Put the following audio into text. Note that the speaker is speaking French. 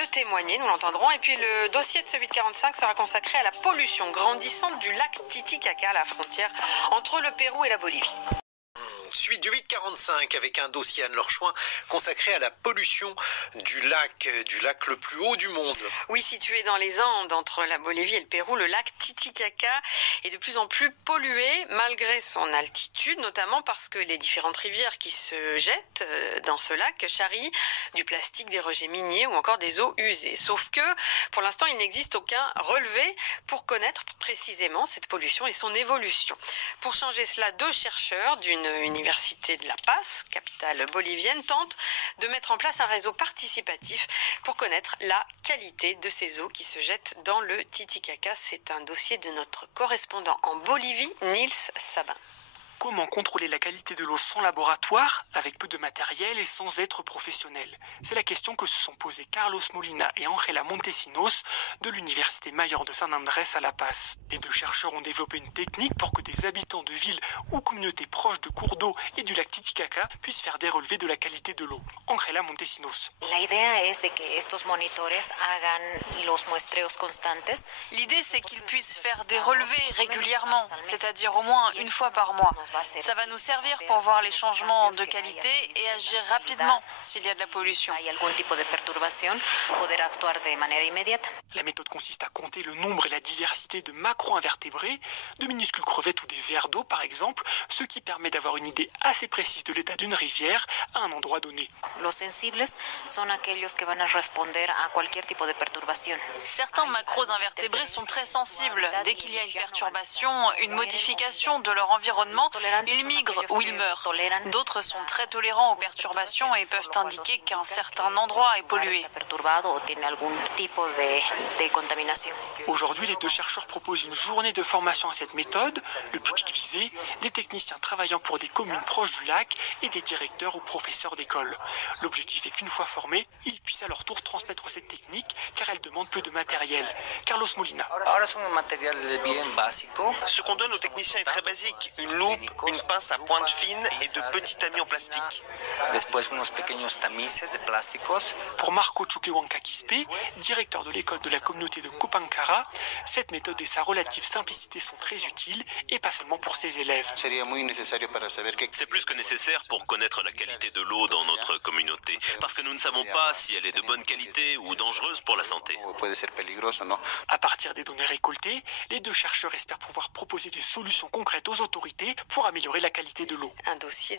de témoigner, nous l'entendrons. Et puis le dossier de ce 845 sera consacré à la pollution grandissante du lac Titicaca, à la frontière entre le Pérou et la Bolivie. Suite du 845 avec un dossier Anne-Laure Chouin consacré à la pollution du lac le plus haut du monde. Oui, situé dans les Andes entre la Bolivie et le Pérou, le lac Titicaca est de plus en plus pollué malgré son altitude, notamment parce que les différentes rivières qui se jettent dans ce lac charrient du plastique, des rejets miniers ou encore des eaux usées. Sauf que pour l'instant, il n'existe aucun relevé pour connaître précisément cette pollution et son évolution. Pour changer cela, 2 chercheurs d'une université de La Paz, capitale bolivienne, tente de mettre en place un réseau participatif pour connaître la qualité de ces eaux qui se jettent dans le Titicaca. C'est un dossier de notre correspondant en Bolivie, Nils Sabin. Comment contrôler la qualité de l'eau sans laboratoire, avec peu de matériel et sans être professionnel? C'est la question que se sont posées Carlos Molina et Ángela Montesinos de l'Université Mayor de San Andrés à La Paz. Les 2 chercheurs ont développé une technique pour que des habitants de villes ou communautés proches de cours d'eau et du lac Titicaca puissent faire des relevés de la qualité de l'eau. Ángela Montesinos. L'idée, c'est qu'ils puissent faire des relevés régulièrement, c'est-à-dire au moins une fois par mois. Ça va nous servir pour voir les changements de qualité et agir rapidement s'il y a de la pollution. La méthode consiste à compter le nombre et la diversité de macro-invertébrés, de minuscules crevettes ou des vers d'eau par exemple, ce qui permet d'avoir une idée assez précise de l'état d'une rivière à un endroit donné. Certains macros-invertébrés sont très sensibles. Dès qu'il y a une perturbation, une modification de leur environnement, ils migrent ou ils meurent. D'autres sont très tolérants aux perturbations et peuvent indiquer qu'un certain endroit est pollué. Aujourd'hui, les 2 chercheurs proposent une journée de formation à cette méthode. Le public visé, des techniciens travaillant pour des communes proches du lac et des directeurs ou professeurs d'école. L'objectif est qu'une fois formés, ils puissent à leur tour transmettre cette technique car elle demande peu de matériel. Carlos Molina. Ce qu'on donne aux techniciens est très basique. Une loupe, une pince à pointe fine et de petits tamis en plastique. Pour Marco Chuquehuanca Quispe, directeur de l'école de la communauté de Copancara, cette méthode et sa relative simplicité sont très utiles et pas seulement pour ses élèves. C'est plus que nécessaire pour connaître la qualité de l'eau dans notre communauté, parce que nous ne savons pas si elle est de bonne qualité ou dangereuse pour la santé. À partir des données récoltées, les 2 chercheurs espèrent pouvoir proposer des solutions concrètes aux autorités pour améliorer la qualité de l'eau. Un dossier